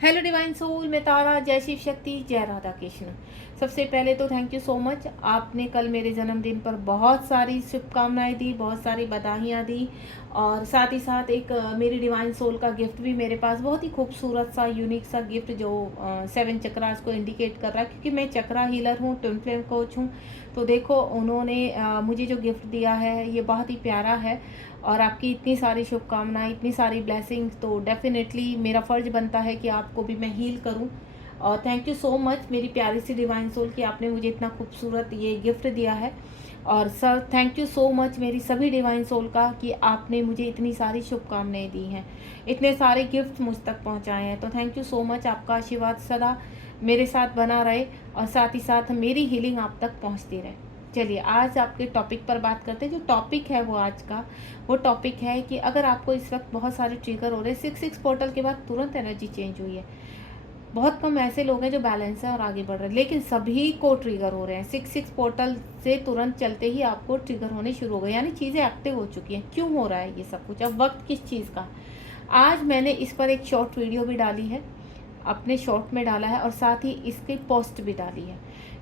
Hello divine soul, मैं तारा। जय शिव शक्ति, जय राधा कृष्ण। सबसे पहले तो थैंक यू सो मच। आपने कल मेरे जन्मदिन पर बहुत सारी शुभकामनाएं दी, बहुत सारी बधाइयाँ दी और साथ ही साथ एक मेरी डिवाइन सोल का गिफ्ट भी मेरे पास, बहुत ही खूबसूरत सा यूनिक सा गिफ्ट जो 7 चक्रास को इंडिकेट कर रहा है, क्योंकि मैं चक्रा हीलर हूँ, ट्विन फ्लेम कोच हूँ। तो देखो उन्होंने मुझे जो गिफ्ट दिया है ये बहुत ही प्यारा है और आपकी इतनी सारी शुभकामनाएं, इतनी सारी ब्लेसिंग्स, तो डेफिनेटली मेरा फ़र्ज बनता है कि आपको भी मैं हील करूं। और थैंक यू सो मच मेरी प्यारी सी डिवाइन सोल कि आपने मुझे इतना खूबसूरत ये गिफ्ट दिया है। और sir thank you so much मेरी सभी डिवाइन सोल का कि आपने मुझे इतनी सारी शुभकामनाएं दी हैं, इतने सारे गिफ्ट मुझ तक पहुंचाए हैं। तो थैंक यू सो मच, आपका आशीर्वाद सदा मेरे साथ बना रहे और साथ ही साथ मेरी हीलिंग आप तक पहुंचती रहे। चलिए आज आपके टॉपिक पर बात करते हैं। जो टॉपिक है वो आज का वो टॉपिक है कि अगर आपको इस वक्त बहुत सारे ट्रिगर हो रहे हैं, 6 पोर्टल के बाद तुरंत एनर्जी चेंज हुई है। बहुत कम ऐसे लोग हैं जो बैलेंस है और आगे बढ़ रहे हैं, लेकिन सभी को ट्रिगर हो रहे हैं। 6 पोर्टल से तुरंत चलते ही आपको ट्रिगर होने शुरू हो गए, यानी चीज़ें एक्टिव हो चुकी हैं। क्यों हो रहा है ये सब कुछ? अब वक्त किस चीज़ का? आज मैंने इस पर एक शॉर्ट वीडियो भी डाली है, अपने शॉर्ट में डाला है और साथ ही इसकी पोस्ट भी डाली है,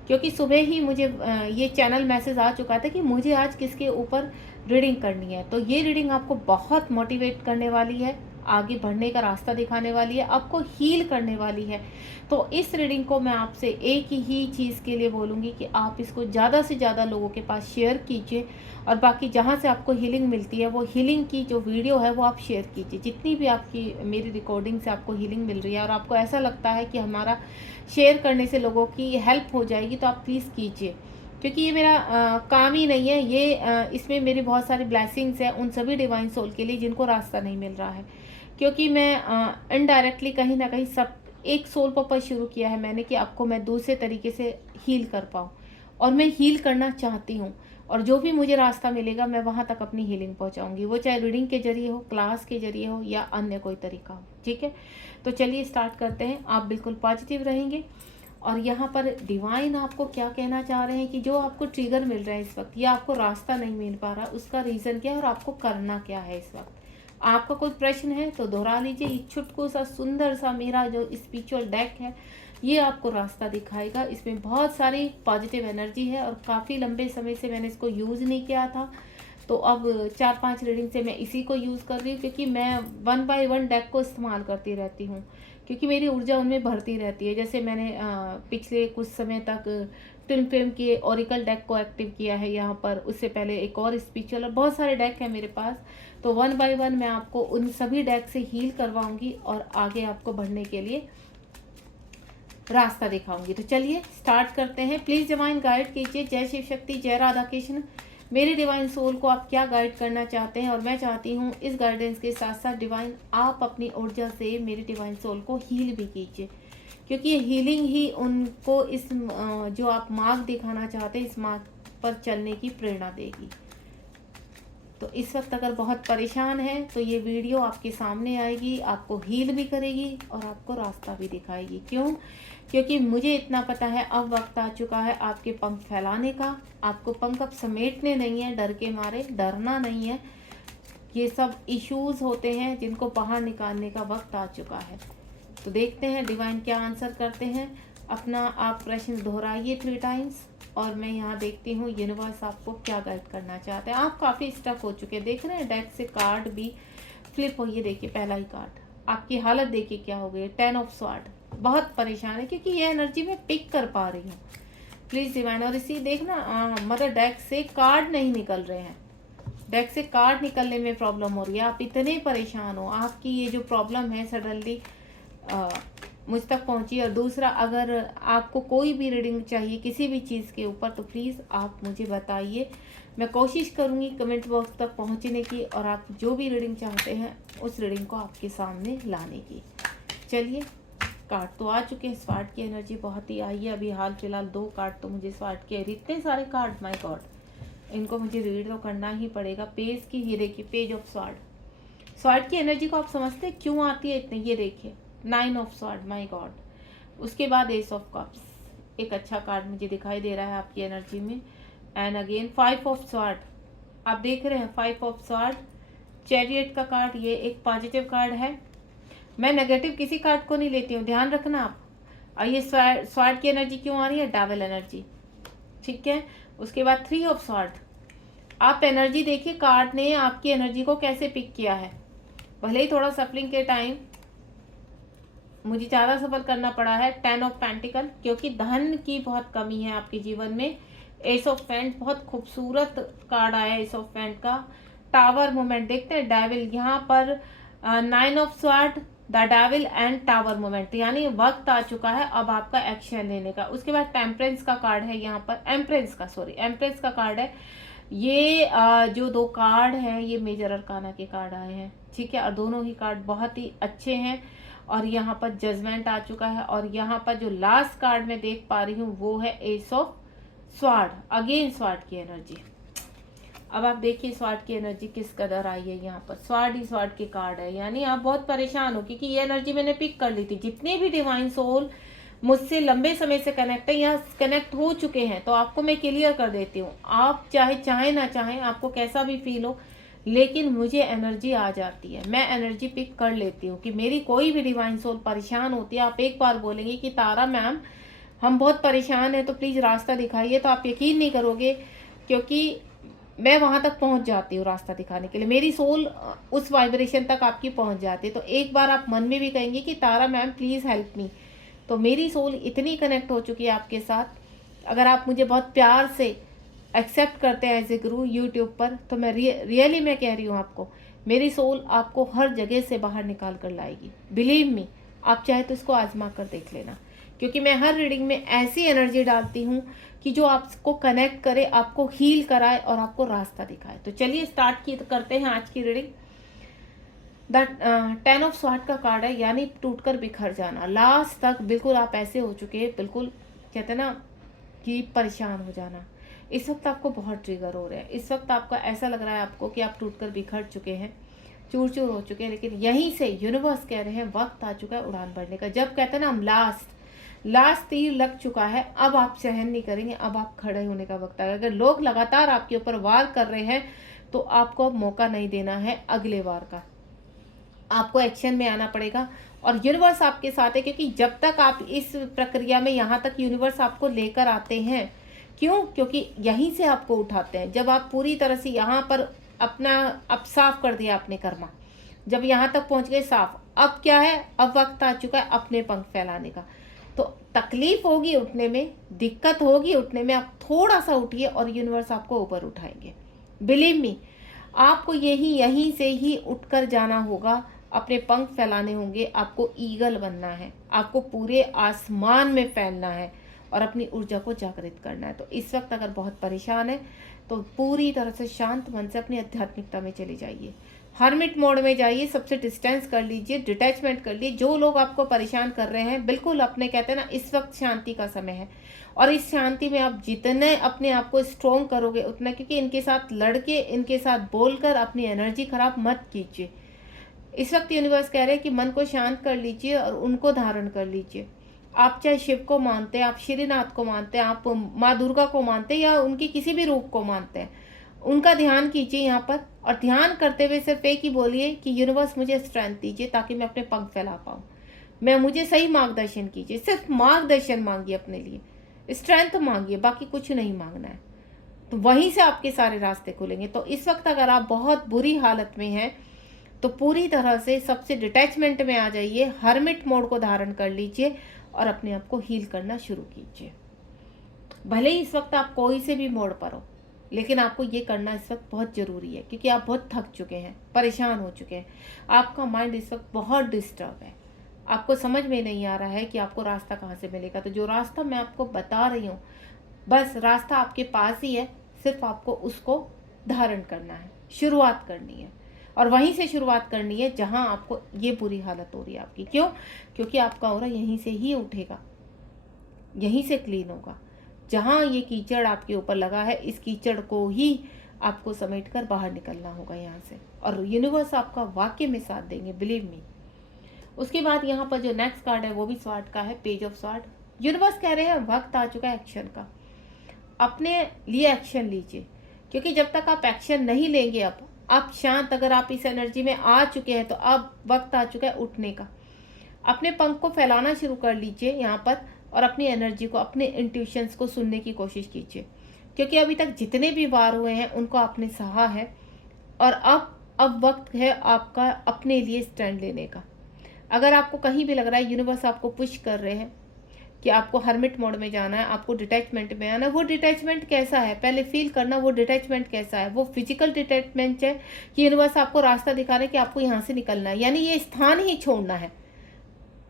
क्योंकि सुबह ही मुझे ये चैनल मैसेज आ चुका था कि मुझे आज किसके ऊपर रीडिंग करनी है। तो ये रीडिंग आपको बहुत मोटिवेट करने वाली है, आगे बढ़ने का रास्ता दिखाने वाली है, आपको हील करने वाली है। तो इस रीडिंग को मैं आपसे एक ही चीज़ के लिए बोलूँगी कि आप इसको ज़्यादा से ज़्यादा लोगों के पास शेयर कीजिए और बाकी जहाँ से आपको हीलिंग मिलती है वो हीलिंग की जो वीडियो है वो आप शेयर कीजिए। जितनी भी आपकी मेरी रिकॉर्डिंग से आपको हीलिंग मिल रही है और आपको ऐसा लगता है कि हमारा शेयर करने से लोगों की हेल्प हो जाएगी, तो आप प्लीज़ कीजिए, क्योंकि ये मेरा काम ही नहीं है। ये इसमें मेरी बहुत सारी ब्लेसिंग्स हैं उन सभी डिवाइन सोल के लिए जिनको रास्ता नहीं मिल रहा है, क्योंकि मैं इनडायरेक्टली कहीं ना कहीं सब एक सोल पर्पस शुरू किया है मैंने कि आपको मैं दूसरे तरीके से हील कर पाऊँ, और मैं हील करना चाहती हूँ। और जो भी मुझे रास्ता मिलेगा मैं वहाँ तक अपनी हीलिंग पहुँचाऊँगी, वो चाहे रीडिंग के जरिए हो, क्लास के जरिए हो या अन्य कोई तरीका हो। ठीक है, तो चलिए स्टार्ट करते हैं। आप बिल्कुल पॉजिटिव रहेंगे और यहाँ पर डिवाइन आपको क्या कहना चाह रहे हैं कि जो आपको ट्रिगर मिल रहा है इस वक्त या आपको रास्ता नहीं मिल पा रहा, उसका रीज़न क्या है और आपको करना क्या है इस वक्त। आपका कोई प्रश्न है तो दोहरा लीजिए। ये छुटकू सा सुंदर सा मेरा जो स्पिरिचुअल डेक है ये आपको रास्ता दिखाएगा। इसमें बहुत सारी पॉजिटिव एनर्जी है और काफ़ी लंबे समय से मैंने इसको यूज़ नहीं किया था, तो अब 4-5 रीडिंग से मैं इसी को यूज़ कर रही हूँ, क्योंकि मैं 1 बाय 1 डेक को इस्तेमाल करती रहती हूँ, क्योंकि मेरी ऊर्जा उनमें भरती रहती है। जैसे मैंने पिछले कुछ समय तक ट्विन फ्लेम के ओरिकल डेक को एक्टिव किया है यहाँ पर, उससे पहले एक और स्पिरिचुअल और बहुत सारे डेक हैं मेरे पास। तो 1 बाय 1 मैं आपको उन सभी डेक से हील करवाऊंगी और आगे आपको बढ़ने के लिए रास्ता दिखाऊंगी। तो चलिए स्टार्ट करते हैं। प्लीज़ डिवाइन गाइड कीजिए। जय शिव शक्ति, जय राधा कृष्ण। मेरे डिवाइन सोल को आप क्या गाइड करना चाहते हैं, और मैं चाहती हूँ इस गाइडेंस के साथ साथ डिवाइन आप अपनी ऊर्जा से मेरे डिवाइन सोल को हील भी कीजिए, क्योंकि ये हीलिंग ही उनको इस जो आप मार्ग दिखाना चाहते हैं इस मार्ग पर चलने की प्रेरणा देगी। तो इस वक्त अगर बहुत परेशान है तो ये वीडियो आपके सामने आएगी, आपको हील भी करेगी और आपको रास्ता भी दिखाएगी। क्यों? क्योंकि मुझे इतना पता है अब वक्त आ चुका है आपके पंख फैलाने का। आपको पंख अब समेटने नहीं है, डर के मारे डरना नहीं है। ये सब इश्यूज होते हैं जिनको बाहर निकालने का वक्त आ चुका है। तो देखते हैं डिवाइन क्या आंसर करते हैं। अपना आप प्रश्न दोहराइए 3 टाइम्स और मैं यहाँ देखती हूँ यूनिवर्स आपको क्या गाइड करना चाहते हैं। आप काफ़ी स्टक हो चुके हैं, देख रहे हैं डेक से कार्ड भी फ्लिप हो। ये देखिए पहला ही कार्ड, आपकी हालत देखिए क्या हो गई, 10 ऑफ स्वॉर्ड। बहुत परेशान है क्योंकि ये एनर्जी मैं पिक कर पा रही हूँ। प्लीज़ डिवाइन, और इसी देखना मतलब डेक से कार्ड नहीं निकल रहे हैं, डेक से कार्ड निकलने में प्रॉब्लम हो रही है। आप इतने परेशान हो, आपकी ये जो प्रॉब्लम है सडनली मुझ तक पहुंची। और दूसरा, अगर आपको कोई भी रीडिंग चाहिए किसी भी चीज़ के ऊपर तो प्लीज़ आप मुझे बताइए, मैं कोशिश करूंगी कमेंट बॉक्स तक पहुंचने की और आप जो भी रीडिंग चाहते हैं उस रीडिंग को आपके सामने लाने की। चलिए कार्ड तो आ चुके हैं। स्वार्ड की एनर्जी बहुत ही आई है अभी हाल फिलहाल। 2 कार्ड तो मुझे स्वार्ड के, इतने सारे कार्ड, माय गॉड, इनको मुझे रीड तो करना ही पड़ेगा। पेज की, ये देखिए पेज ऑफ स्वार्ड। स्वार्ड की एनर्जी को आप समझते हैं क्यों आती है इतने? ये देखिए 9 ऑफ स्वार्ड, माय गॉड। उसके बाद एस ऑफ कप्स, एक अच्छा कार्ड मुझे दिखाई दे रहा है आपकी एनर्जी में। एंड अगेन 5 ऑफ स्वार्ड, आप देख रहे हैं 5 ऑफ स्वार्ड, चैरियट का कार्ड, ये एक पॉजिटिव कार्ड है। मैं नेगेटिव किसी कार्ड को नहीं लेती हूँ, ध्यान रखना आप। और ये स्वॉर्ड की एनर्जी क्यों आ रही है? डेविल एनर्जी, ठीक है। उसके बाद 3 ऑफ स्वॉर्ड। आप एनर्जी देखिए, कार्ड ने आपकी एनर्जी को कैसे पिक किया है। भले ही थोड़ा सफरिंग के टाइम मुझे ज़्यादा सफर करना पड़ा है। 10 ऑफ पेंटिकल, क्योंकि धन की बहुत कमी है आपके जीवन में। एस ऑफ फैंड, बहुत खूबसूरत कार्ड आया है एस ऑफ फैंड का। टावर मोमेंट देखते हैं, डेविल यहाँ पर 9 of sword, the devil and tower moment, यानी वक्त आ चुका है अब आपका एक्शन लेने का। उसके बाद टेम्परेंस का कार्ड है यहाँ पर, एम्प्रेस का कार्ड है। ये जो 2 कार्ड हैं ये मेजर अरकाना के कार्ड आए हैं, ठीक है। और दोनों ही कार्ड बहुत ही अच्छे हैं। और यहाँ पर जजमेंट आ चुका है। और यहाँ पर जो लास्ट कार्ड मैं देख पा रही हूँ वो है S of sword, again sword की एनर्जी। अब आप देखिए स्वॉर्ड की एनर्जी किस कदर आई है यहाँ पर। स्वॉर्ड ही स्वॉर्ड के कार्ड है, यानी आप बहुत परेशान हो, क्योंकि ये एनर्जी मैंने पिक कर ली थी। जितने भी डिवाइन सोल मुझसे लंबे समय से कनेक्ट है या कनेक्ट हो चुके हैं, तो आपको मैं क्लियर कर देती हूँ। आप चाहे ना चाहें, आपको कैसा भी फील हो, लेकिन मुझे एनर्जी आ जाती है, मैं एनर्जी पिक कर लेती हूँ कि मेरी कोई भी डिवाइन सोल परेशान होती है। आप एक बार बोलेंगे कि तारा मैम हम बहुत परेशान हैं तो प्लीज़ रास्ता दिखाइए, तो आप यकीन नहीं करोगे, क्योंकि मैं वहाँ तक पहुँच जाती हूँ रास्ता दिखाने के लिए। मेरी सोल उस वाइब्रेशन तक आपकी पहुँच जाती है। तो एक बार आप मन में भी कहेंगे कि तारा मैम प्लीज़ हेल्प मी, तो मेरी सोल इतनी कनेक्ट हो चुकी है आपके साथ। अगर आप मुझे बहुत प्यार से एक्सेप्ट करते हैं एज ए गुरु यूट्यूब पर, तो मैं रियली मैं कह रही हूँ आपको, मेरी सोल आपको हर जगह से बाहर निकाल कर लाएगी। बिलीव मी, आप चाहे तो इसको आजमा कर देख लेना, क्योंकि मैं हर रीडिंग में ऐसी एनर्जी डालती हूँ कि जो आपको कनेक्ट करे, आपको हील कराए और आपको रास्ता दिखाए। तो चलिए स्टार्ट करते हैं आज की रीडिंग। द 10 ऑफ स्वॉर्ड का कार्ड है, यानी टूटकर बिखर जाना। लास्ट तक बिल्कुल आप ऐसे हो चुके हैं, बिल्कुल कहते हैं ना कि परेशान हो जाना। इस वक्त आपको बहुत ट्रिगर हो रहे हैं। इस वक्त आपका ऐसा लग रहा है आपको कि आप टूटकर बिखर चुके हैं, चूर चूर हो चुके हैं। लेकिन यहीं से यूनिवर्स कह रहे हैं वक्त आ चुका है उड़ान भरने का। जब कहते हैं ना हम लास्ट तीर लग चुका है, अब आप सहन नहीं करेंगे, अब आप खड़े होने का वक्त आ गया। अगर लोग लगातार आपके ऊपर वार कर रहे हैं तो आपको अब मौका नहीं देना है अगले वार का, आपको एक्शन में आना पड़ेगा। और यूनिवर्स आपके साथ है, क्योंकि जब तक आप इस प्रक्रिया में यहाँ तक यूनिवर्स आपको लेकर आते हैं, क्यों? क्योंकि यहीं से आपको उठाते हैं। जब आप पूरी तरह से यहाँ पर अपना अब साफ कर दिया आपने कर्मा, जब यहाँ तक पहुँच गए साफ, अब क्या है, अब वक्त आ चुका है अपने पंख फैलाने का। तो तकलीफ होगी उठने में, दिक्कत होगी उठने में, आप थोड़ा सा उठिए और यूनिवर्स आपको ऊपर उठाएंगे। बिलीव मी, आपको यहीं से ही उठकर जाना होगा, अपने पंख फैलाने होंगे, आपको ईगल बनना है, आपको पूरे आसमान में फैलना है और अपनी ऊर्जा को जागृत करना है। तो इस वक्त अगर बहुत परेशान है तो पूरी तरह से शांत मन से अपनी आध्यात्मिकता में चले जाइए, हर्मिट मोड में जाइए, सबसे डिस्टेंस कर लीजिए, डिटैचमेंट कर लीजिए। जो लोग आपको परेशान कर रहे हैं, बिल्कुल अपने कहते हैं ना इस वक्त शांति का समय है। और इस शांति में आप जितने अपने आप को स्ट्रॉन्ग करोगे उतना, क्योंकि इनके साथ लड़के, इनके साथ बोलकर अपनी एनर्जी खराब मत कीजिए। इस वक्त यूनिवर्स कह रहे हैं कि मन को शांत कर लीजिए और उनको धारण कर लीजिए। आप चाहे शिव को मानते हैं, आप श्रीनाथ को मानते हैं, आप माँ दुर्गा को मानते हैं या उनके किसी भी रूप को मानते हैं, उनका ध्यान कीजिए यहाँ पर। और ध्यान करते हुए सिर्फ एक ही बोलिए कि यूनिवर्स मुझे स्ट्रेंथ दीजिए ताकि मैं अपने पंख फैला पाऊँ, मुझे सही मार्गदर्शन कीजिए। सिर्फ मार्गदर्शन मांगिए, अपने लिए स्ट्रेंथ मांगिए, बाकी कुछ नहीं मांगना है। तो वहीं से आपके सारे रास्ते खुलेंगे। तो इस वक्त अगर आप बहुत बुरी हालत में हैं तो पूरी तरह से सबसे डिटैचमेंट में आ जाइए, हर्मिट मोड को धारण कर लीजिए और अपने आप को हील करना शुरू कीजिए। भले ही इस वक्त आप कोई से भी मोड़ पर हो, लेकिन आपको ये करना इस वक्त बहुत ज़रूरी है, क्योंकि आप बहुत थक चुके हैं, परेशान हो चुके हैं। आपका माइंड इस वक्त बहुत डिस्टर्ब है, आपको समझ में नहीं आ रहा है कि आपको रास्ता कहाँ से मिलेगा। तो जो रास्ता मैं आपको बता रही हूँ, बस रास्ता आपके पास ही है, सिर्फ आपको उसको धारण करना है, शुरुआत करनी है। और वहीं से शुरुआत करनी है जहां आपको ये बुरी हालत हो रही है आपकी। क्यों? क्योंकि आपका ऑरा यहीं से ही उठेगा, यहीं से क्लीन होगा। जहां ये कीचड़ आपके ऊपर लगा है, इस कीचड़ को ही आपको समेटकर बाहर निकलना होगा यहाँ से, और यूनिवर्स आपका वाकई में साथ देंगे, बिलीव मी। उसके बाद यहाँ पर जो नेक्स्ट कार्ड है वो भी स्वॉर्ड का है, पेज ऑफ स्वॉर्ड। यूनिवर्स कह रहे हैं वक्त आ चुका है एक्शन का, अपने लिए एक्शन लीजिए, क्योंकि जब तक आप एक्शन नहीं लेंगे, अब आप शांत, अगर आप इस एनर्जी में आ चुके हैं तो अब वक्त आ चुका है उठने का। अपने पंख को फैलाना शुरू कर लीजिए यहाँ पर, और अपनी एनर्जी को, अपने इंट्यूशंस को सुनने की कोशिश कीजिए, क्योंकि अभी तक जितने भी वार हुए हैं उनको आपने सहा है, और अब वक्त है आपका अपने लिए स्टैंड लेने का। अगर आपको कहीं भी लग रहा है यूनिवर्स आपको पुश कर रहे हैं कि आपको हर्मिट मोड में जाना है, आपको डिटैचमेंट में आना है, वो डिटैचमेंट कैसा है पहले फील करना। वो डिटैचमेंट कैसा है? वो फिजिकल डिटैचमेंट है कि यूनिवर्स आपको रास्ता दिखा रहा है कि आपको यहाँ से निकलना है, यानी ये स्थान ही छोड़ना है।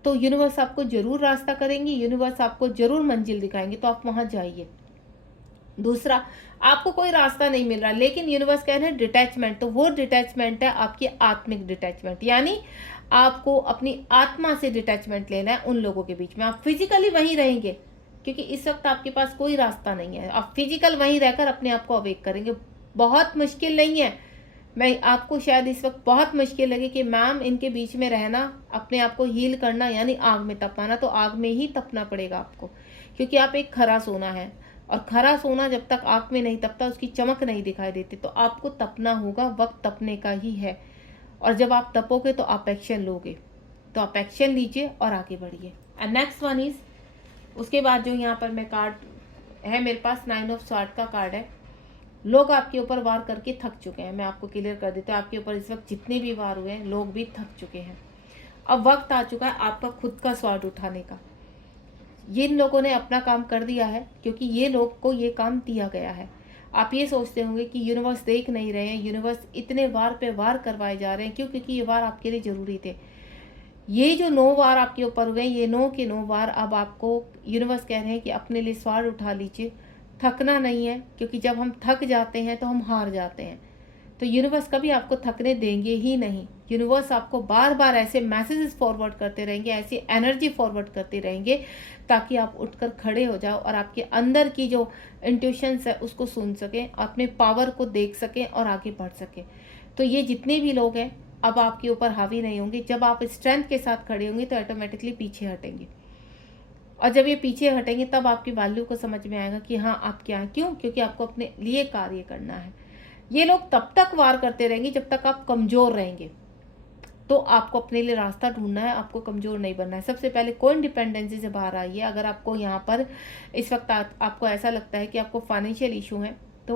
तो यूनिवर्स आपको जरूर रास्ता करेंगे, यूनिवर्स आपको जरूर मंजिल दिखाएंगे, तो आप वहाँ जाइए। दूसरा, आपको कोई रास्ता नहीं मिल रहा लेकिन यूनिवर्स कह रहे हैं डिटैचमेंट, तो वो डिटैचमेंट है आपकी आत्मिक डिटैचमेंट, यानी आपको अपनी आत्मा से डिटैचमेंट लेना है उन लोगों के बीच में। आप फिजिकली वहीं रहेंगे क्योंकि इस वक्त आपके पास कोई रास्ता नहीं है, आप फिजिकल वहीं रहकर अपने आप को अवेक करेंगे। बहुत मुश्किल नहीं है, मैं आपको शायद इस वक्त बहुत मुश्किल लगे कि मैम इनके बीच में रहना, अपने आप को हील करना, यानी आग में तपाना, तो आग में ही तपना पड़ेगा आपको, क्योंकि आप एक खरा सोना है, और खरा सोना जब तक आग में नहीं तपता उसकी चमक नहीं दिखाई देती। तो आपको तपना होगा, वक्त तपने का ही है, और जब आप तपोगे तो आप एक्शन लोगे, तो आप एक्शन लीजिए और आगे बढ़िए। एंड नेक्स्ट वन इज, उसके बाद जो यहाँ पर मैं कार्ड है मेरे पास 9 ऑफ स्वॉर्ड का कार्ड है। लोग आपके ऊपर वार करके थक चुके हैं, मैं आपको क्लियर कर देती हूँ, आपके ऊपर इस वक्त जितने भी वार हुए हैं लोग भी थक चुके हैं। अब वक्त आ चुका है आपका खुद का स्वॉर्ड उठाने का। जिन लोगों ने अपना काम कर दिया है, क्योंकि ये लोग को ये काम दिया गया है। आप ये सोचते होंगे कि यूनिवर्स देख नहीं रहे हैं, यूनिवर्स इतने वार पे वार करवाए जा रहे हैं, क्यों? क्योंकि ये वार आपके लिए ज़रूरी थे। ये जो 9 वार आपके ऊपर हुए, ये 9 के 9 वार अब आपको यूनिवर्स कह रहे हैं कि अपने लिए स्वार उठा लीजिए। थकना नहीं है, क्योंकि जब हम थक जाते हैं तो हम हार जाते हैं। तो यूनिवर्स कभी आपको थकने देंगे ही नहीं। यूनिवर्स आपको बार बार ऐसे मैसेजेस फॉरवर्ड करते रहेंगे, ऐसी एनर्जी फॉरवर्ड करते रहेंगे, ताकि आप उठकर खड़े हो जाओ और आपके अंदर की जो इंट्यूशंस है उसको सुन सकें, अपने पावर को देख सकें और आगे बढ़ सकें। तो ये जितने भी लोग हैं अब आपके ऊपर हावी नहीं होंगे। जब आप स्ट्रेंथ के साथ खड़े होंगे तो ऑटोमेटिकली पीछे हटेंगे, और जब ये पीछे हटेंगे तब आपकी वैल्यू को समझ में आएगा कि हाँ आप क्या हैं। क्यों? क्योंकि आपको अपने लिए कार्य करना है। ये लोग तब तक वार करते रहेंगे जब तक आप कमज़ोर रहेंगे, तो आपको अपने लिए रास्ता ढूंढना है, आपको कमज़ोर नहीं बनना है। सबसे पहले कोई इंडिपेंडेंसी से बाहर आइए। अगर आपको यहाँ पर इस वक्त आपको ऐसा लगता है कि आपको फाइनेंशियल इशू है, तो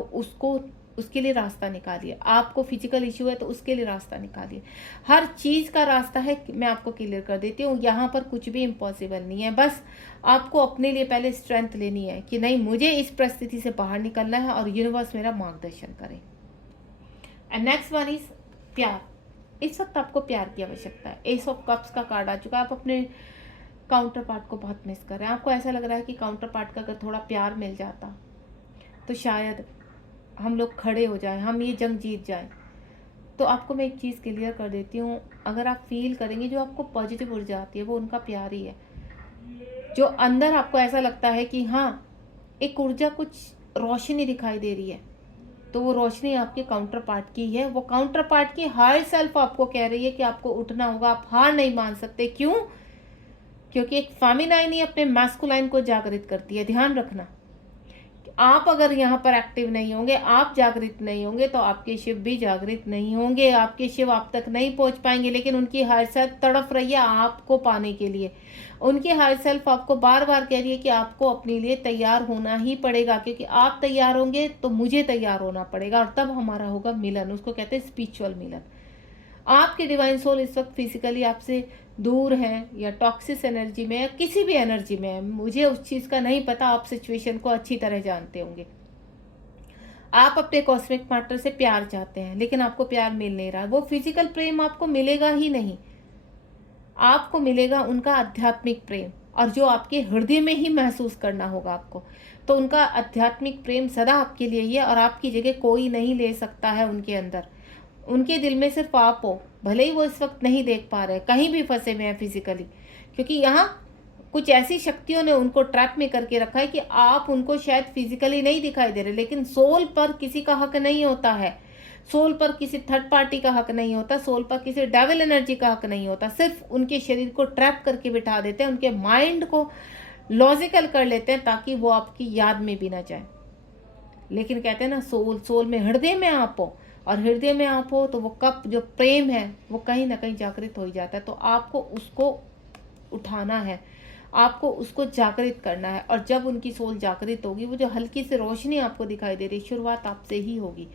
उसके लिए रास्ता निकालिए। आपको फिजिकल इशू है तो उसके लिए रास्ता निकालिए। हर चीज़ का रास्ता है, मैं आपको क्लियर कर देती हूँ। यहाँ पर कुछ भी इम्पॉसिबल नहीं है, बस आपको अपने लिए पहले स्ट्रेंथ लेनी है कि नहीं, मुझे इस परिस्थिति से बाहर निकलना है और यूनिवर्स मेरा मार्गदर्शन करे। एंड नेक्स्ट वन इज प्यार। इस वक्त आपको प्यार की आवश्यकता है। एस ऑफ कप्स का कार्ड आ चुका है। आप अपने काउंटर पार्ट को बहुत मिस कर रहे हैं। आपको ऐसा लग रहा है कि काउंटर पार्ट का अगर थोड़ा प्यार मिल जाता तो शायद हम लोग खड़े हो जाएं, हम ये जंग जीत जाएं। तो आपको मैं एक चीज़ क्लियर कर देती हूँ, अगर आप फील करेंगे जो आपको पॉजिटिव ऊर्जा आती है वो उनका प्यार ही है। जो अंदर आपको ऐसा लगता है कि हाँ एक ऊर्जा, कुछ रोशनी दिखाई दे रही है, तो वो रोशनी आपके काउंटर पार्ट की है। वो काउंटर पार्ट की हायर सेल्फ आपको कह रही है कि आपको उठना होगा, आप हार नहीं मान सकते। क्यों? क्योंकि एक फेमिनाइन ही अपने मैस्कुलाइन को जागृत करती है। ध्यान रखना, आप अगर यहाँ पर एक्टिव नहीं होंगे, आप जागृत नहीं होंगे, तो आपके शिव भी जागृत नहीं होंगे, आपके शिव आप तक नहीं पहुँच पाएंगे। लेकिन उनकी हायर सेल्फ तड़फ रही है आपको पाने के लिए। उनकी हायर सेल्फ आपको बार बार कह रही है कि आपको अपने लिए तैयार होना ही पड़ेगा, क्योंकि आप तैयार होंगे तो मुझे तैयार होना पड़ेगा, और तब हमारा होगा मिलन। उसको कहते हैं स्पिरिचुअल मिलन। आपके डिवाइन सोल इस वक्त फिजिकली आपसे दूर हैं, या टॉक्सिस एनर्जी में, या किसी भी एनर्जी में है, मुझे उस चीज़ का नहीं पता। आप सिचुएशन को अच्छी तरह जानते होंगे। आप अपने कॉस्मिक पार्टनर से प्यार चाहते हैं, लेकिन आपको प्यार मिल नहीं रहा। वो फिजिकल प्रेम आपको मिलेगा ही नहीं, आपको मिलेगा उनका आध्यात्मिक प्रेम, और जो आपके हृदय में ही महसूस करना होगा आपको। तो उनका आध्यात्मिक प्रेम सदा आपके लिए ही है, और आपकी जगह कोई नहीं ले सकता है उनके अंदर। उनके दिल में सिर्फ आप हो, भले ही वो इस वक्त नहीं देख पा रहे, कहीं भी फंसे हुए हैं फिजिकली, क्योंकि यहाँ कुछ ऐसी शक्तियों ने उनको ट्रैप में करके रखा है कि आप उनको शायद फिजिकली नहीं दिखाई दे रहे, लेकिन सोल पर किसी का हक नहीं होता है। सोल पर किसी थर्ड पार्टी का हक नहीं होता, सोल पर किसी डेविल एनर्जी का हक नहीं होता। सिर्फ उनके शरीर को ट्रैप करके बिठा देते हैं, उनके माइंड को लॉजिकल कर लेते हैं ताकि वो आपकी याद में भी ना जाए। लेकिन कहते हैं ना, सोल में, हृदय में आप हो, और हृदय में आप हो तो वो कप जो प्रेम है वो कहीं ना कहीं जागृत हो ही जाता है। तो आपको उसको उठाना है, आपको उसको जागृत करना है। और जब उनकी सोल जागृत होगी, वो जो हल्की सी रोशनी आपको दिखाई दे रही है, शुरुआत आपसे ही होगी।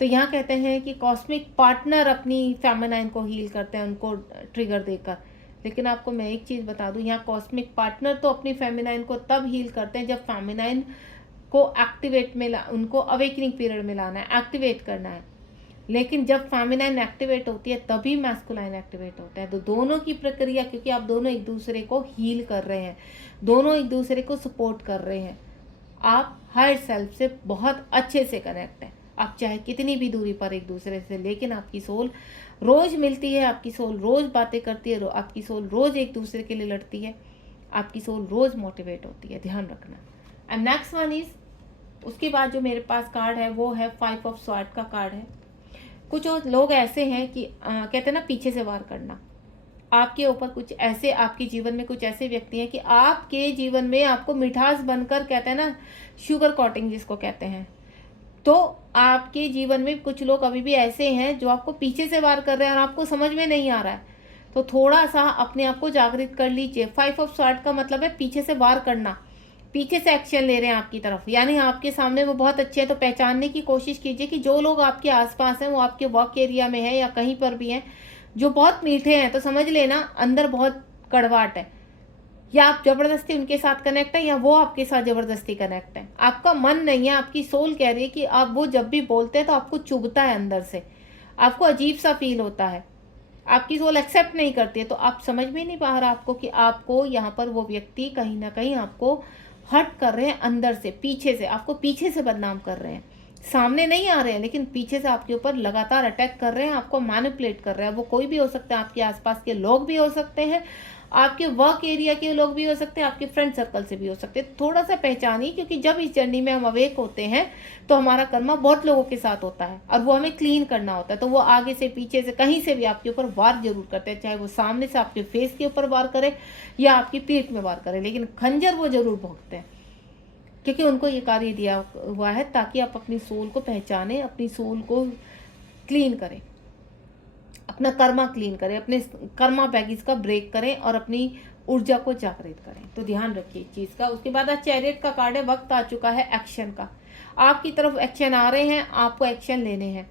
तो यहाँ कहते हैं कि कॉस्मिक पार्टनर अपनी फेमिनाइन को हील करते हैं, उनको ट्रिगर देकर। लेकिन आपको मैं एक चीज़ बता दूं, यहाँ कॉस्मिक पार्टनर तो अपनी फेमिनाइन को तब हील करते हैं जब फेमिनाइन को एक्टिवेट में उनको अवेकनिंग पीरियड में लाना है, एक्टिवेट करना है। लेकिन जब फेमिनाइन एक्टिवेट होती है तभी मैस्कुलाइन एक्टिवेट होता है। तो दोनों की प्रक्रिया, क्योंकि आप दोनों एक दूसरे को हील कर रहे हैं, दोनों एक दूसरे को सपोर्ट कर रहे हैं, आप हायर सेल्फ से बहुत अच्छे से कनेक्ट हैं। आप चाहे कितनी भी दूरी पर एक दूसरे से, लेकिन आपकी सोल रोज मिलती है, आपकी सोल रोज बातें करती है, आपकी सोल रोज एक दूसरे के लिए लड़ती है, आपकी सोल रोज मोटिवेट होती है, ध्यान रखना। एंड नेक्स्ट वन इज, उसके बाद जो मेरे पास कार्ड है वो है 5 ऑफ स्वॉर्ड का कार्ड है। कुछ और लोग ऐसे हैं कि कहते हैं ना पीछे से वार करना, आपके ऊपर कुछ ऐसे, आपके जीवन में कुछ ऐसे व्यक्ति हैं कि आपके जीवन में आपको मिठास बनकर, कहते हैं ना शुगर कोटिंग जिसको कहते हैं, तो आपके जीवन में कुछ लोग अभी भी ऐसे हैं जो आपको पीछे से वार कर रहे हैं और आपको समझ में नहीं आ रहा है। तो थोड़ा सा अपने आप को जागृत कर लीजिए। 5 ऑफ स्वॉर्ड का मतलब है पीछे से वार करना, पीछे से एक्शन ले रहे हैं आपकी तरफ, यानी आपके सामने वो बहुत अच्छे हैं। तो पहचानने की कोशिश कीजिए कि जो लोग आपके आसपास हैं, वो आपके वर्क एरिया में है या कहीं पर भी हैं, जो बहुत मीठे हैं, तो समझ लेना अंदर बहुत कड़वाहट है। या आप जबरदस्ती उनके साथ कनेक्ट है, या वो आपके साथ जबरदस्ती कनेक्ट है। आपका मन नहीं है, आपकी सोल कह रही है कि आप, वो जब भी बोलते हैं तो आपको चुभता है अंदर से, आपको अजीब सा फील होता है, आपकी सोल एक्सेप्ट नहीं करती है। तो आप समझ में नहीं पा रहा आपको कि आपको यहाँ पर वो व्यक्ति कहीं ना कहीं आपको हर्ट कर रहे हैं अंदर से, पीछे से, आपको पीछे से बदनाम कर रहे हैं। सामने नहीं आ रहे हैं, लेकिन पीछे से आपके ऊपर लगातार अटैक कर रहे हैं, आपको मैनिपुलेट कर रहे हैं। वो कोई भी हो सकता है, आपके आसपास के लोग भी हो सकते हैं, आपके वर्क एरिया के लोग भी हो सकते हैं, आपके फ्रेंड सर्कल से भी हो सकते हैं। थोड़ा सा पहचानिए, क्योंकि जब इस जर्नी में हम अवेक होते हैं तो हमारा कर्मा बहुत लोगों के साथ होता है और वो हमें क्लीन करना होता है। तो वो आगे से, पीछे से, कहीं से भी आपके ऊपर वार जरूर करते हैं, चाहे वो सामने से आपके फेस के ऊपर वार करे या आपकी पीठ में वार करे, लेकिन खंजर वो जरूर भोंकते हैं, क्योंकि उनको ये कार्य दिया हुआ है ताकि आप अपनी सोल को पहचाने, अपनी सोल को क्लीन करें, अपना कर्मा क्लीन करें, अपने कर्मा बैगेज का ब्रेक करें और अपनी ऊर्जा को जागृत करें। तो ध्यान रखिए इस चीज़ का। उसके बाद चैरियट का कार्ड है, वक्त आ चुका है एक्शन का। आपकी तरफ एक्शन आ रहे हैं, आपको एक्शन लेने हैं।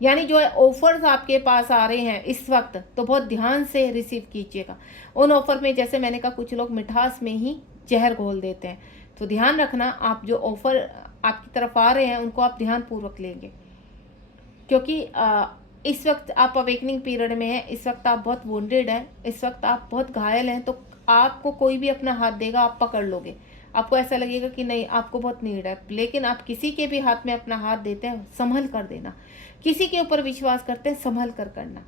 यानी जो ऑफर्स आपके पास आ रहे हैं इस वक्त, तो बहुत ध्यान से रिसीव कीजिएगा। उन ऑफर में, जैसे मैंने कहा, कुछ लोग मिठास में ही जहर घोल देते हैं। तो ध्यान रखना, आप जो ऑफर आपकी तरफ आ रहे हैं उनको आप ध्यानपूर्वक लेंगे, क्योंकि इस वक्त आप अवेकनिंग पीरियड में हैं, इस वक्त आप बहुत वुंडेड हैं, इस वक्त आप बहुत घायल हैं। तो आपको कोई भी अपना हाथ देगा, आप पकड़ लोगे, आपको ऐसा लगेगा कि नहीं आपको बहुत नीड है। लेकिन आप किसी के भी हाथ में अपना हाथ देते हैं, संभल कर देना। किसी के ऊपर विश्वास करते हैं, संभल कर करना,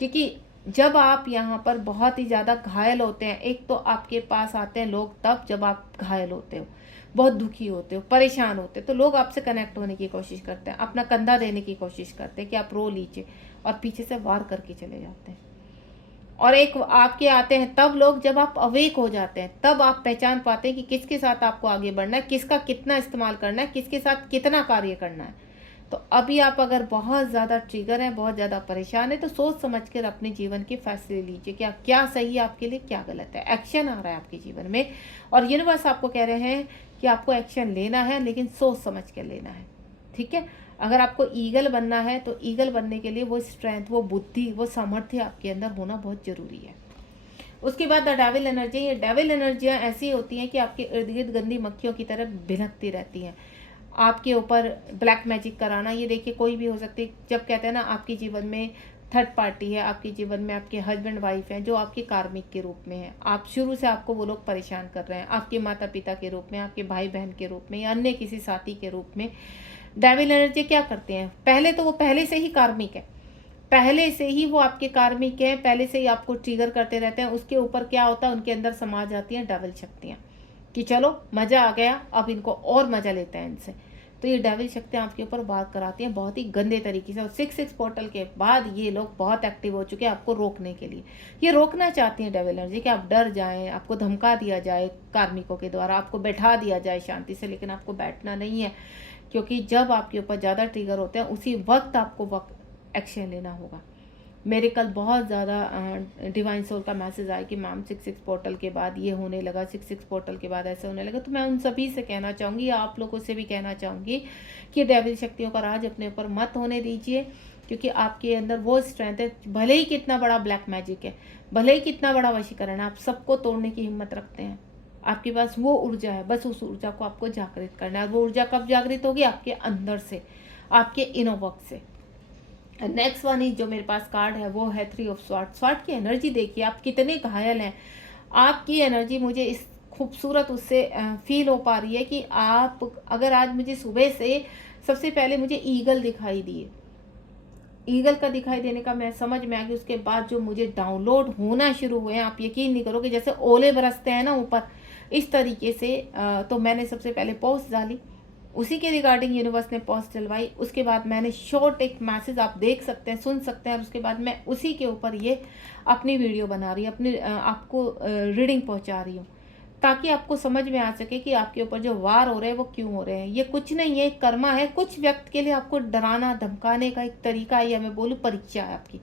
क्योंकि जब आप यहाँ पर बहुत ही ज़्यादा घायल होते हैं, एक तो आपके पास आते हैं लोग तब जब आप घायल होते हो, बहुत दुखी होते हो, परेशान होते हो, तो लोग आपसे कनेक्ट होने की कोशिश करते हैं, अपना कंधा देने की कोशिश करते हैं कि आप रो लीजिए, और पीछे से वार करके चले जाते हैं। और एक आपके आते हैं तब लोग जब आप अवेक हो जाते हैं, तब आप पहचान पाते हैं कि किसके साथ आपको आगे बढ़ना है, किसका कितना इस्तेमाल करना है, किसके साथ कितना कार्य करना है। तो अभी आप अगर बहुत ज़्यादा ट्रिगर हैं, बहुत ज़्यादा परेशान है, तो सोच समझ कर अपने जीवन के फैसले लीजिए कि क्या सही है आपके लिए, क्या गलत है। एक्शन आ रहा है आपके जीवन में, और यूनिवर्स आपको कह रहे हैं कि आपको एक्शन लेना है, लेकिन सोच समझ कर लेना है, ठीक है। अगर आपको ईगल बनना है, तो ईगल बनने के लिए वो स्ट्रेंथ, वो बुद्धि, वो सामर्थ्य आपके अंदर होना बहुत ज़रूरी है। उसके बाद द डेविल एनर्जी। ये डेविल एनर्जियाँ ऐसी होती हैं कि आपके इर्द गिर्द गंदी मक्खियों की तरह भिनकती रहती हैं, आपके ऊपर ब्लैक मैजिक कराना। ये देखिए कोई भी हो सकती है। जब कहते हैं ना आपके जीवन में थर्ड पार्टी है, आपके जीवन में आपके हस्बैंड वाइफ हैं जो आपके कार्मिक के रूप में है, आप शुरू से आपको वो लोग परेशान कर रहे हैं, आपके माता पिता के रूप में, आपके भाई बहन के रूप में, या अन्य किसी साथी के रूप में। डेविल एनर्जी क्या करते हैं, पहले तो वो पहले से ही कार्मिक है, पहले से ही वो आपके कार्मिक हैं, पहले से ही आपको ट्रिगर करते रहते हैं। उसके ऊपर क्या होता है, उनके अंदर समा जाती हैं डेविल शक्तियाँ कि चलो मज़ा आ गया, अब इनको और मज़ा लेते हैं इनसे। तो ये डेविल शक्तियाँ आपके ऊपर वार कराती हैं बहुत ही गंदे तरीके से। और 6-6 पोर्टल के बाद ये लोग बहुत एक्टिव हो चुके हैं आपको रोकने के लिए। ये रोकना चाहती हैं डेविल एनर्जी कि आप डर जाएं, आपको धमका दिया जाए कार्मिकों के द्वारा, आपको बैठा दिया जाए शांति से, लेकिन आपको बैठना नहीं है, क्योंकि जब आपके ऊपर ज़्यादा ट्रिगर होते हैं उसी वक्त आपको एक्शन लेना होगा। मेरे कल बहुत ज़्यादा डिवाइन सोल का मैसेज आया कि मैम 6-6 पोर्टल के बाद ये होने लगा, 6-6 पोर्टल के बाद ऐसे होने लगा। तो मैं उन सभी से कहना चाहूँगी, आप लोगों से भी कहना चाहूँगी कि डेविल शक्तियों का राज अपने ऊपर मत होने दीजिए, क्योंकि आपके अंदर वो स्ट्रेंथ है, भले ही कितना बड़ा ब्लैक मैजिक है, भले ही कितना बड़ा वशीकरण है, आप सबको तोड़ने की हिम्मत रखते हैं। आपके पास वो ऊर्जा है, बस उस ऊर्जा को आपको जागृत करना है। और वो ऊर्जा कब जागृत होगी? आपके अंदर से, आपके इनर वर्क से। नेक्स्ट वन इज जो मेरे पास कार्ड है वो है 3 ऑफ स्वॉर्ड। स्वॉर्ड की एनर्जी देखिए, आप कितने घायल हैं। आपकी एनर्जी मुझे इस खूबसूरत उससे फील हो पा रही है कि आप, अगर आज मुझे सुबह से सबसे पहले मुझे ईगल दिखाई दिए, ईगल का दिखाई देने का मैं समझ में आ गई। उसके बाद जो मुझे डाउनलोड होना शुरू हुए, आप यकीन नहीं करोगे, जैसे ओले बरसते हैं ना ऊपर, इस तरीके से। तो मैंने सबसे पहले पोस्ट डाली, उसी के रिगार्डिंग यूनिवर्स ने पोस्ट डलवाई। उसके बाद मैंने शॉर्ट एक मैसेज आप देख सकते हैं, सुन सकते हैं, और उसके बाद मैं उसी के ऊपर ये अपनी वीडियो बना रही हूँ, अपनी आपको रीडिंग पहुँचा रही हूँ, ताकि आपको समझ में आ सके कि आपके ऊपर जो वार हो रहे हैं वो क्यों हो रहे हैं। ये कुछ नहीं है, कर्मा है। कुछ व्यक्ति के लिए आपको डराना धमकाने का एक तरीका है, या मैं बोलूँ परीक्षा है आपकी।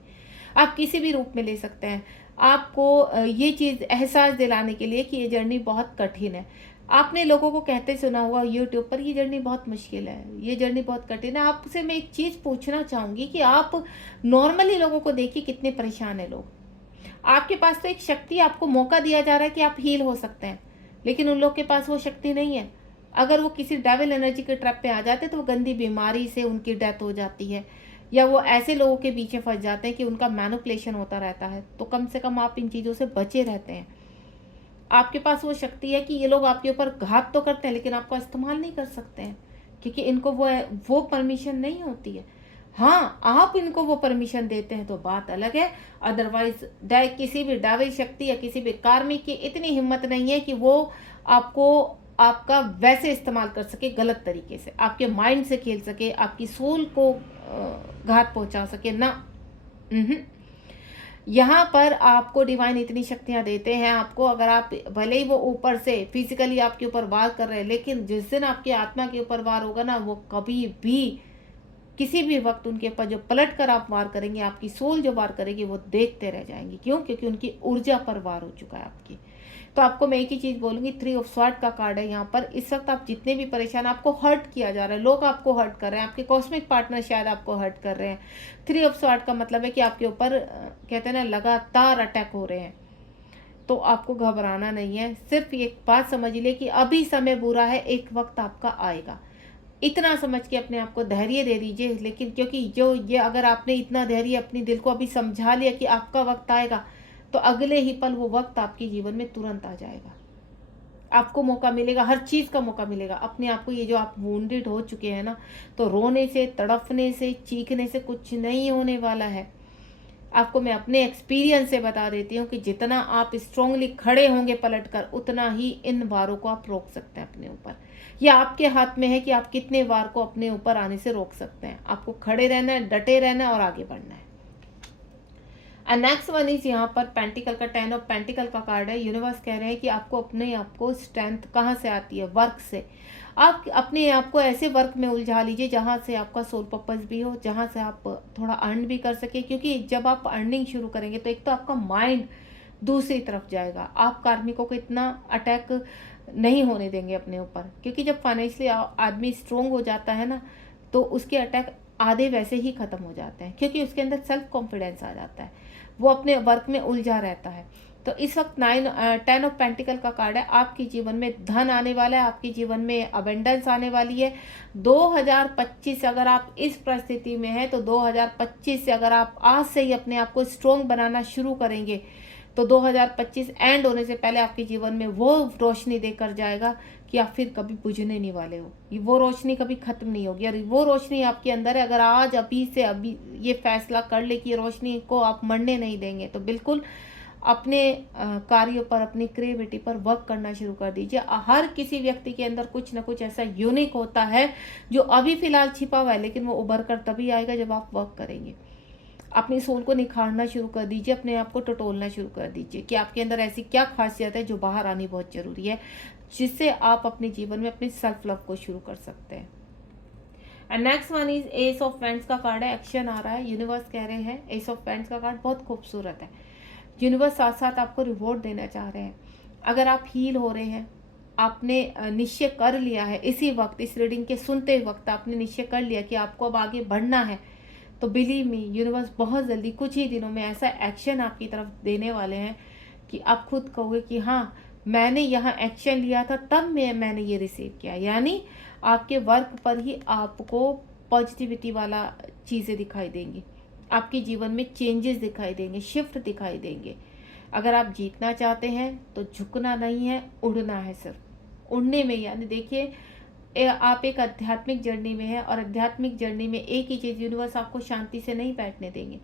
आप किसी भी रूप में ले सकते हैं। आपको ये चीज़ एहसास दिलाने के लिए कि ये जर्नी बहुत कठिन है। आपने लोगों को कहते सुना होगा यूट्यूब पर, ये जर्नी बहुत मुश्किल है, ये जर्नी बहुत कठिन है। आपसे मैं एक चीज़ पूछना चाहूँगी कि आप नॉर्मली लोगों को देखिए कितने परेशान है लोग। आपके पास तो एक शक्ति, आपको मौका दिया जा रहा है कि आप हील हो सकते हैं, लेकिन उन लोग के पास वो शक्ति नहीं है। अगर वो किसी डेविल एनर्जी के ट्रैप पे आ जाते तो वो गंदी बीमारी से उनकी डेथ हो जाती है, या वो ऐसे लोगों के पीछे फंस जाते हैं कि उनका मैनिपुलेशन होता रहता है। तो कम से कम आप इन चीज़ों से बचे रहते हैं। आपके पास वो शक्ति है कि ये लोग आपके ऊपर घात तो करते हैं, लेकिन आपको इस्तेमाल नहीं कर सकते हैं, क्योंकि इनको वो परमिशन नहीं होती है। हाँ, आप इनको वो परमिशन देते हैं तो बात अलग है। अदरवाइज किसी भी डेविल शक्ति या किसी भी कार्मिक की इतनी हिम्मत नहीं है कि वो आपको आपका वैसे इस्तेमाल कर सके, गलत तरीके से आपके माइंड से खेल सके, आपकी सोल को घात पहुंचा सके ना। यहाँ पर आपको डिवाइन इतनी शक्तियाँ देते हैं आपको, अगर आप भले ही वो ऊपर से फिजिकली आपके ऊपर वार कर रहे हैं, लेकिन जिस दिन आपकी आत्मा के ऊपर वार होगा ना, वो कभी भी किसी भी वक्त उनके ऊपर जो पलट कर आप वार करेंगे, आपकी सोल जो वार करेगी, वो देखते रह जाएंगे। क्यों? क्योंकि उनकी ऊर्जा पर वार हो चुका है आपकी। तो आपको मैं एक ही चीज़ बोलूँगी, 3 ऑफ स्वॉर्ड का कार्ड है यहाँ पर। इस वक्त आप जितने भी परेशान, आपको हर्ट किया जा रहा है, लोग आपको हर्ट कर रहे हैं, आपके कॉस्मिक पार्टनर शायद आपको हर्ट कर रहे हैं। 3 ऑफ स्वॉर्ड का मतलब है कि आपके ऊपर कहते हैं ना, लगातार अटैक हो रहे हैं। तो आपको घबराना नहीं है। सिर्फ एक बात समझ लिए कि अभी समय बुरा है, एक वक्त आपका आएगा। इतना समझ के अपने आप को धैर्य दे दीजिए। लेकिन क्योंकि जो ये, अगर आपने इतना धैर्य अपनी दिल को अभी समझा लिया कि आपका वक्त आएगा, तो अगले ही पल वो वक्त आपके जीवन में तुरंत आ जाएगा। आपको मौका मिलेगा, हर चीज़ का मौका मिलेगा। अपने आप को, ये जो आप वुंडेड हो चुके हैं ना, तो रोने से, तड़फने से, चीखने से कुछ नहीं होने वाला है। आपको मैं अपने एक्सपीरियंस से बता देती हूँ कि जितना आप स्ट्रांगली खड़े होंगे पलटकर, उतना ही इन वारों को आप रोक सकते हैं अपने ऊपर। यह आपके हाथ में है कि आप कितने वार को अपने ऊपर आने से रोक सकते हैं। आपको खड़े रहना है, डटे रहना है और आगे बढ़ना है। एंड नेक्स्ट वन इज यहाँ पर पेंटिकल का 10 ऑफ पेंटिकल का कार्ड है। यूनिवर्स कह रहे हैं कि आपको अपने आप को स्ट्रेंथ कहाँ से आती है? वर्क से। आप अपने आप को ऐसे वर्क में उलझा लीजिए जहाँ से आपका सोल पर्पस भी हो, जहाँ से आप थोड़ा अर्न भी कर सके। क्योंकि जब आप अर्निंग शुरू करेंगे तो एक तो आपका माइंड दूसरी तरफ जाएगा। आप कार्मिकों को इतना अटैक नहीं होने देंगे अपने ऊपर, क्योंकि जब फाइनेंशियली आदमी स्ट्रोंग हो जाता है ना, तो उसके अटैक आधे वैसे ही ख़त्म हो जाते हैं, क्योंकि उसके अंदर सेल्फ कॉन्फिडेंस आ जाता है, वो अपने वर्क में उलझा रहता है। तो इस वक्त 10 ऑफ पेंटिकल का कार्ड है। आपके जीवन में धन आने वाला है, आपके जीवन में अबेंडेंस आने वाली है। 2025 अगर आप इस परिस्थिति में हैं, तो 2025 से अगर आप आज से ही अपने आप को स्ट्रोंग बनाना शुरू करेंगे, तो 2025 एंड होने से पहले आपके जीवन में वो रोशनी देकर जाएगा कि आप फिर कभी बुझने नहीं वाले हो। वो रोशनी कभी खत्म नहीं होगी, और वो रोशनी आपके अंदर है। अगर आज अभी से अभी ये फैसला कर ले कि रोशनी को आप मरने नहीं देंगे, तो बिल्कुल अपने कार्यों पर, अपनी क्रिएटिविटी पर वर्क करना शुरू कर दीजिए। हर किसी व्यक्ति के अंदर कुछ ना कुछ ऐसा यूनिक होता है जो अभी फिलहाल छिपा हुआ है, लेकिन वो उभर कर तभी आएगा जब आप वर्क करेंगे। अपनी सोल को निखारना शुरू कर दीजिए, अपने आप को टटोलना शुरू कर दीजिए कि आपके अंदर ऐसी क्या खासियत है जो बाहर आनी बहुत ज़रूरी है, जिससे आप अपने जीवन में अपनी सेल्फ लव को शुरू कर सकते हैं। And next one is S of paints का कार्ड है, एक्शन आ रहा है, यूनिवर्स कह रहे हैं एस ऑफ पेंट्स का कार्ड बहुत खूबसूरत है। यूनिवर्स साथ साथ आपको रिवॉर्ड देना चाह रहे हैं। अगर आप हील हो रहे हैं, आपने निश्चय कर लिया है, इसी वक्त इस रीडिंग के सुनते वक्त आपने निश्चय कर लिया कि आपको अब आगे बढ़ना है, तो बिलीव मी यूनिवर्स बहुत जल्दी कुछ ही दिनों में ऐसा एक्शन आपकी तरफ देने वाले हैं कि आप खुद कहोगे कि हाँ मैंने यहाँ एक्शन लिया था, तब मैंने ये रिसीव किया। यानी आपके वर्क पर ही आपको पॉजिटिविटी वाला चीज़ें दिखाई देंगी, आपके जीवन में चेंजेस दिखाई देंगे, शिफ्ट दिखाई देंगे। अगर आप जीतना चाहते हैं तो झुकना नहीं है, उड़ना है, सिर्फ उड़ने में। यानी देखिए आप एक आध्यात्मिक जर्नी में है, और आध्यात्मिक जर्नी में एक ही चीज़, यूनिवर्स आपको शांति से नहीं बैठने देंगे।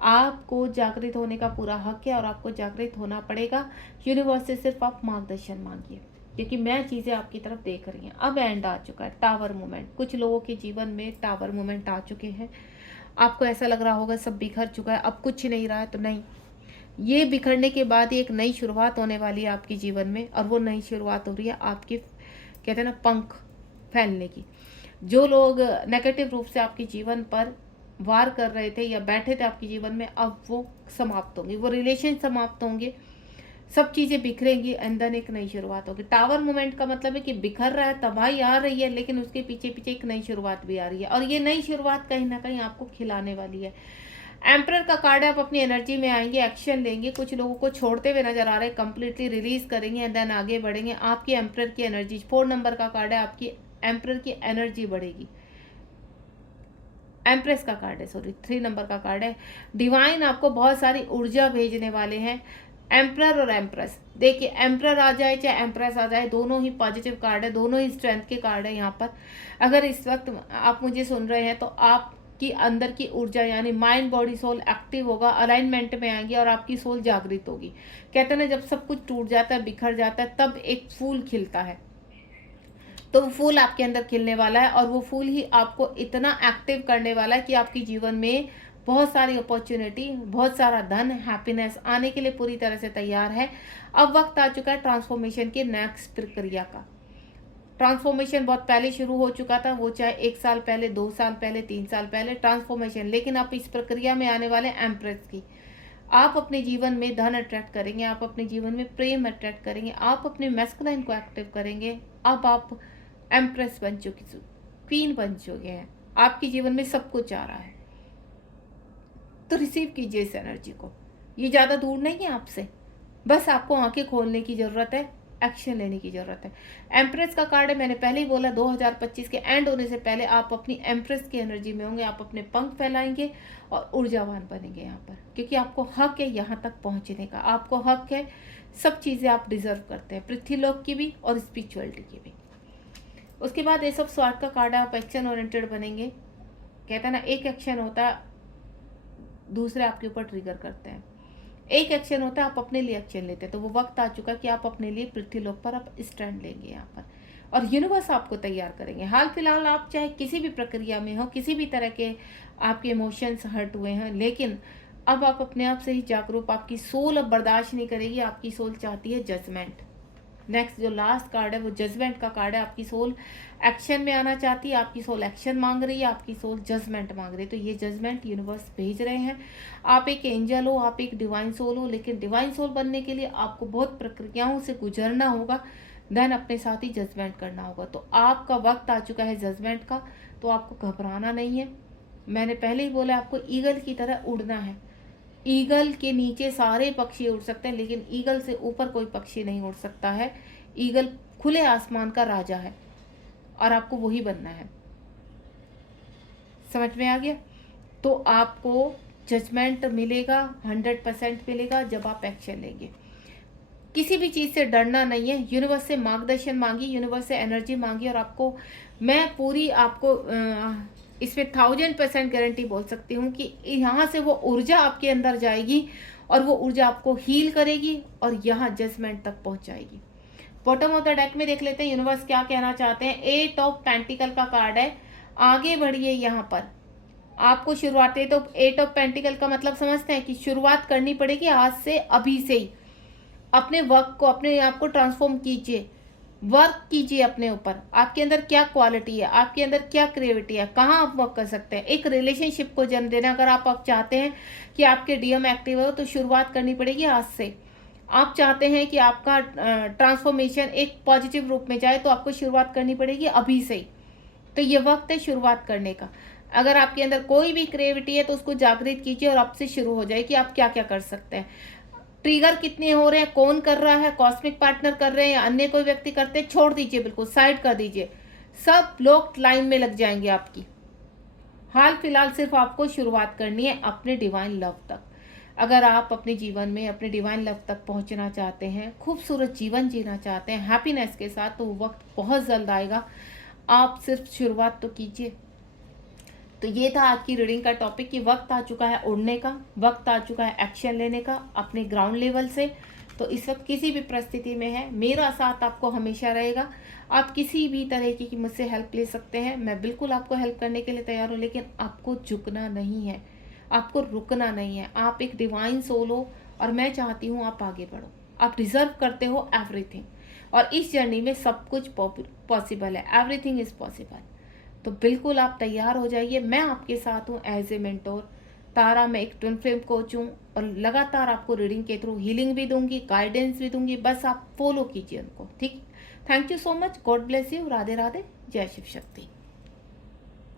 आपको जागृत होने का पूरा हक है और आपको जागृत होना पड़ेगा। यूनिवर्स से सिर्फ आप मार्गदर्शन मांगिए, क्योंकि मैं चीज़ें आपकी तरफ देख रही हैं। अब एंड आ चुका है, टावर मोमेंट। कुछ लोगों के जीवन में टावर मोमेंट आ चुके हैं। आपको ऐसा लग रहा होगा सब बिखर चुका है, अब कुछ नहीं रहा है, तो नहीं, ये बिखरने के बाद एक नई शुरुआत होने वाली है आपके जीवन में। और वो नई शुरुआत हो रही है आपके, कहते हैं ना, पंख फैलने की। जो लोग नेगेटिव रूप से आपके जीवन पर वार कर रहे थे या बैठे थे आपके जीवन में, अब वो समाप्त होंगे, वो रिलेशन समाप्त होंगे, सब चीज़ें बिखरेंगी, एंड देन एक नई शुरुआत होगी। टावर मोमेंट का मतलब है कि बिखर रहा है, तबाही आ रही है, लेकिन उसके पीछे पीछे एक नई शुरुआत भी आ रही है, और ये नई शुरुआत कहीं ना कहीं आपको खिलाने वाली है। एम्परर का कार्ड है, आप अपनी एनर्जी में आएंगे, एक्शन लेंगे, कुछ लोगों को छोड़ते हुए नजर आ रहे हैं, कंप्लीटली रिलीज करेंगे एंड देन आगे बढ़ेंगे। आपकी एम्परर की एनर्जी, 4 नंबर का कार्ड है, आपकी एम्परर की एनर्जी बढ़ेगी। एम्प्रेस का कार्ड है, सॉरी 3 नंबर का कार्ड है। डिवाइन आपको बहुत सारी ऊर्जा भेजने वाले हैं। एम्प्रर और एम्प्रेस, देखिए एम्प्रर आ जाए चाहे एम्प्रेस आ जाए, दोनों ही पॉजिटिव कार्ड है, दोनों ही स्ट्रेंथ के कार्ड है। यहाँ पर अगर इस वक्त आप मुझे सुन रहे हैं तो आपकी अंदर की ऊर्जा यानी माइंड बॉडी सोल एक्टिव होगा, अलाइनमेंट में आएंगी और आपकी सोल जागृत होगी। कहते हैं ना, जब सब कुछ टूट जाता है, बिखर जाता है, तब एक फूल खिलता है, तो वो फूल आपके अंदर खिलने वाला है, और वो फूल ही आपको इतना एक्टिव करने वाला है कि आपके जीवन में बहुत सारी अपॉर्चुनिटी, बहुत सारा धन, हैप्पीनेस आने के लिए पूरी तरह से तैयार है। अब वक्त आ चुका है ट्रांसफॉर्मेशन की नेक्स्ट प्रक्रिया का। ट्रांसफॉर्मेशन बहुत पहले शुरू हो चुका था, वो चाहे 1 साल पहले, 2 साल पहले, 3 साल पहले ट्रांसफॉर्मेशन, लेकिन आप इस प्रक्रिया में आने वाले एम्प्रेस की। आप अपने जीवन में धन अट्रैक्ट करेंगे, आप अपने जीवन में प्रेम अट्रैक्ट करेंगे, आप अपने मैस्कुलाइन को एक्टिव करेंगे। अब आप एम्प्रेस बन चुकी, क्वीन बन चुके हैं, आपके जीवन में सब कुछ आ रहा है, तो रिसीव कीजिए इस एनर्जी को। ये ज़्यादा दूर नहीं है आपसे, बस आपको आंखें खोलने की ज़रूरत है, एक्शन लेने की ज़रूरत है। एम्प्रेस का कार्ड है, मैंने पहले ही बोला 2025 के एंड होने से पहले आप अपनी एम्प्रेस की एनर्जी में होंगे, आप अपने पंख फैलाएंगे और ऊर्जावान बनेंगे यहाँ पर, क्योंकि आपको हक है यहाँ तक पहुँचने का, आपको हक है, सब चीज़ें आप डिजर्व करते हैं, पृथ्वीलोक की भी और स्पिरिचुअलिटी की भी। उसके बाद ये सब स्वार्थ का कार्ड है, आप एक्शन ओरिएंटेड बनेंगे। कहता है ना, एक एक्शन होता है दूसरे आपके ऊपर ट्रिगर करते हैं, एक एक्शन होता है आप अपने लिए एक्शन लेते हैं। तो वो वक्त आ चुका कि आप अपने लिए पृथ्वीलोक पर आप स्टैंड लेंगे यहाँ पर, और यूनिवर्स आपको तैयार करेंगे। हाल फिलहाल आप चाहे किसी भी प्रक्रिया में हो, किसी भी तरह के आपके इमोशंस हर्ट हुए हैं, लेकिन अब आप अपने आप से ही जागरूक, आपकी सोल अब बर्दाश्त नहीं करेगी, आपकी सोल चाहती है जजमेंट। नेक्स्ट जो लास्ट कार्ड है वो जजमेंट का कार्ड है, आपकी सोल एक्शन में आना चाहती है, आपकी सोल एक्शन मांग रही है, आपकी सोल जजमेंट मांग रही है, तो ये जजमेंट यूनिवर्स भेज रहे हैं। आप एक एंजल हो, आप एक डिवाइन सोल हो, लेकिन डिवाइन सोल बनने के लिए आपको बहुत प्रक्रियाओं से गुजरना होगा, देन अपने साथ ही जजमेंट करना होगा। तो आपका वक्त आ चुका है जजमेंट का, तो आपको घबराना नहीं है। मैंने पहले ही बोला आपको ईगल की तरह उड़ना है। ईगल के नीचे सारे पक्षी उड़ सकते हैं, लेकिन ईगल से ऊपर कोई पक्षी नहीं उड़ सकता है। ईगल खुले आसमान का राजा है और आपको वही बनना है। समझ में आ गया? तो आपको जजमेंट मिलेगा, 100% मिलेगा जब आप एक्शन लेंगे। किसी भी चीज़ से डरना नहीं है, यूनिवर्स से मार्गदर्शन मांगिए, यूनिवर्स से एनर्जी मांगिए, और आपको मैं पूरी आपको इसमें 1000% गारंटी बोल सकती हूँ कि यहाँ से वो ऊर्जा आपके अंदर जाएगी और वो ऊर्जा आपको हील करेगी और यहाँ जजमेंट तक पहुँचाएगी। बॉटम ऑफ द डेक में देख लेते हैं यूनिवर्स क्या कहना चाहते हैं। 8 ऑफ पेंटिकल का कार्ड है, आगे बढ़िए। यहाँ पर आपको शुरुआत है, तो 8 ऑफ पेंटिकल का मतलब समझते हैं कि शुरुआत करनी पड़ेगी आज से, अभी से ही। अपने वर्क को, अपने आप को ट्रांसफॉर्म कीजिए, वर्क कीजिए अपने ऊपर, आपके अंदर क्या क्वालिटी है, आपके अंदर क्या क्रिएटिविटी है, कहाँ आप वर्क कर सकते हैं। एक रिलेशनशिप को जन्म देना, अगर आप चाहते हैं कि आपके डीएम एक्टिव हो तो शुरुआत करनी पड़ेगी आज से। आप चाहते हैं कि आपका ट्रांसफॉर्मेशन एक पॉजिटिव रूप में जाए तो आपको शुरुआत करनी पड़ेगी अभी से ही। तो ये वक्त है शुरुआत करने का। अगर आपके अंदर कोई भी क्रिएटिविटी है तो उसको जागृत कीजिए और अब से शुरू हो जाए कि आप क्या क्या कर सकते हैं। ट्रिगर कितने हो रहे हैं, कौन कर रहा है, कॉस्मिक पार्टनर कर रहे हैं या अन्य कोई व्यक्ति करते हैं, छोड़ दीजिए, बिल्कुल साइड कर दीजिए। सब लोग लाइन में लग जाएंगे आपकी। हाल फिलहाल सिर्फ आपको शुरुआत करनी है अपने डिवाइन लव तक। अगर आप अपने जीवन में अपने डिवाइन लव तक पहुंचना चाहते हैं, खूबसूरत जीवन जीना चाहते हैं हैप्पीनेस के साथ, तो वो वक्त बहुत जल्द आएगा। आप सिर्फ शुरुआत तो कीजिए। तो ये था आज की रीडिंग का टॉपिक कि वक्त आ चुका है उड़ने का, वक्त आ चुका है एक्शन लेने का अपने ग्राउंड लेवल से। तो इस वक्त किसी भी परिस्थिति में है, मेरा साथ आपको हमेशा रहेगा। आप किसी भी तरह की मुझसे हेल्प ले सकते हैं, मैं बिल्कुल आपको हेल्प करने के लिए तैयार हूँ। लेकिन आपको झुकना नहीं है, आपको रुकना नहीं है। आप एक डिवाइन सोल हो और मैं चाहती हूँ आप आगे बढ़ो। आप डिजर्व करते हो एवरीथिंग, और इस जर्नी में सब कुछ पॉसिबल है, एवरीथिंग इज पॉसिबल। तो बिल्कुल आप तैयार हो जाइए, मैं आपके साथ हूँ एज ए मेंटोर तारा। मैं एक ट्विन फ्लेम कोच हूँ और लगातार आपको रीडिंग के थ्रू हीलिंग भी दूंगी, गाइडेंस भी दूंगी, बस आप फॉलो कीजिए उनको, ठीक। Thank you so much, God bless you, Radhe Radhe, जय शिव शक्ति।